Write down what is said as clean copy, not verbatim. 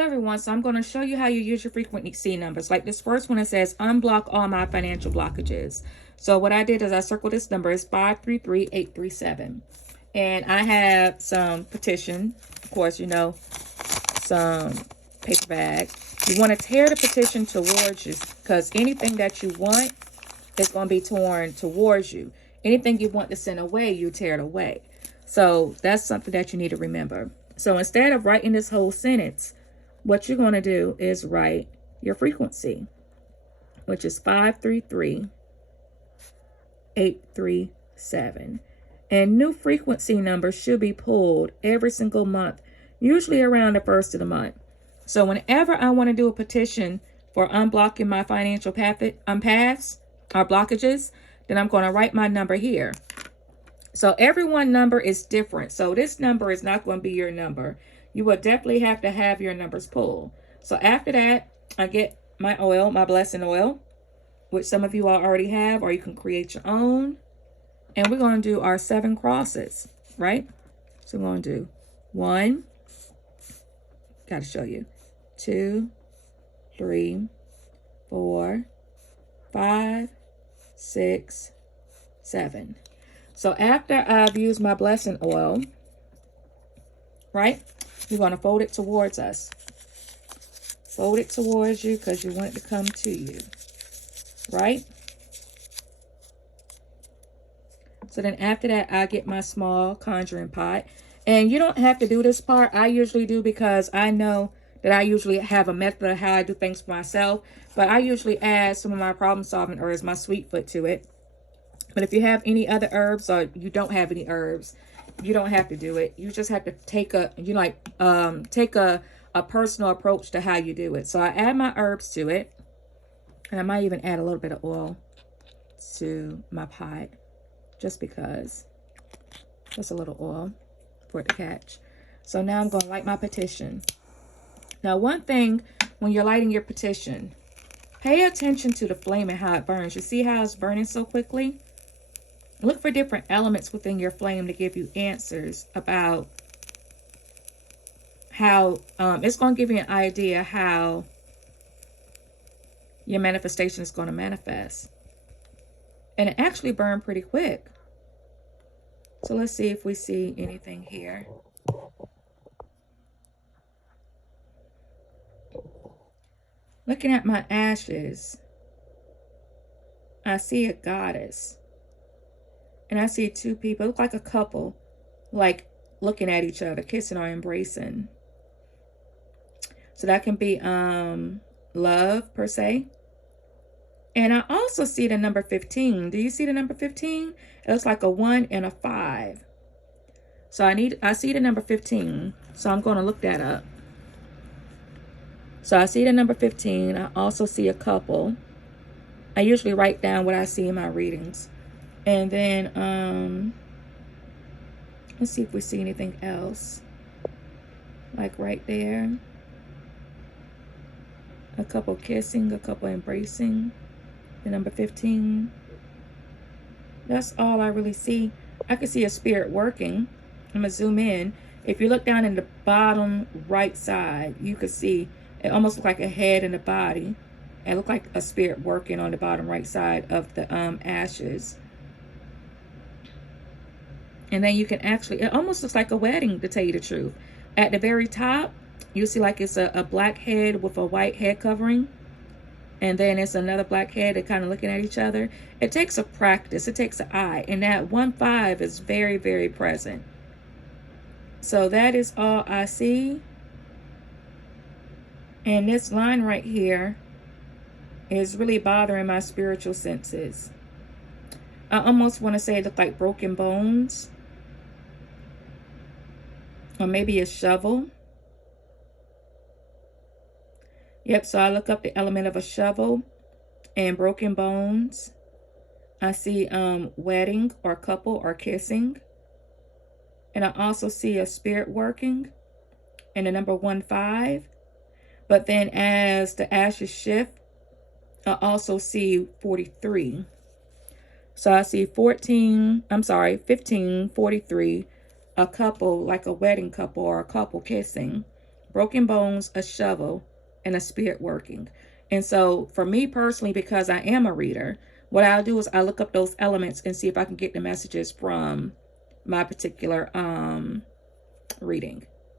Hello everyone, so I'm going to show you how you use your frequency numbers. Like this first one, it says unblock all my financial blockages. So what I did is I circled this number is 533837. And I have some petition, of course, you know, some paper bag. You want to tear the petition towards you because anything that you want is going to be torn towards you. Anything you want to send away, you tear it away. So that's something that you need to remember. So instead of writing this whole sentence, what you're going to do is write your frequency, which is 533837. And new frequency numbers should be pulled every single month, usually around the first of the month. So whenever I want to do a petition for unblocking my financial paths or blockages, then I'm going to write my number here. So every one number is different. So this number is not going to be your number. You will definitely have to have your numbers pulled. So after that, I get my oil, my blessing oil, which some of you all already have, or you can create your own. And we're going to do our 7 crosses, right? So we're going to do 1, got to show you, 2, 3, 4, 5, 6, 7. So after I've used my blessing oil, right, you're going to fold it towards us. Fold it towards you because you want it to come to you, right? So then after that, I get my small conjuring pot. And you don't have to do this part. I usually do because I know that I usually have a method of how I do things for myself. But I usually add some of my problem-solving herbs, my sweet foot, to it. But if you have any other herbs or you don't have any herbs, you don't have to do it. You just have to take a personal approach to how you do it. So I add my herbs to it. And I might even add a little bit of oil to my pot. Just because. Just a little oil for it to catch. So now I'm going to light my petition. Now one thing, when you're lighting your petition, pay attention to the flame and how it burns. You see how it's burning so quickly? Look for different elements within your flame to give you answers about how, it's going to give you an idea how your manifestation is going to manifest. And it actually burned pretty quick. So let's see if we see anything here. Looking at my ashes, I see a goddess. And I see 2 people, look like a couple, like looking at each other, kissing or embracing. So that can be love per se. And I also see the number 15. Do you see the number 15? It looks like a 1 and a 5. So I see the number 15. So I'm going to look that up. So I see the number 15. I also see a couple. I usually write down what I see in my readings. And then, let's see if we see anything else. Like right there. A couple kissing, a couple embracing. The number 15. That's all I really see. I can see a spirit working. I'm going to zoom in. If you look down in the bottom right side, you can see it almost looks like a head and a body. It looked like a spirit working on the bottom right side of the ashes. And then you can actually, it almost looks like a wedding, to tell you the truth. At the very top, you see like it's a black head with a white head covering. And then it's another black head. They're kind of looking at each other. It takes a practice. It takes an eye. And that 1-5 is very, very present. So that is all I see. And this line right here is really bothering my spiritual senses. I almost want to say it looked like broken bones. Or maybe a shovel. Yep, so I look up the element of a shovel and broken bones. I see wedding or couple or kissing. And I also see a spirit working and the number 1-5. But then as the ashes shift, I also see 43. So I see 15, 43, a couple, like a wedding couple or a couple kissing. broken bones, a shovel, and a spirit working. And so for me personally, because I am a reader, what I'll do is I look up those elements and see if I can get the messages from my particular reading.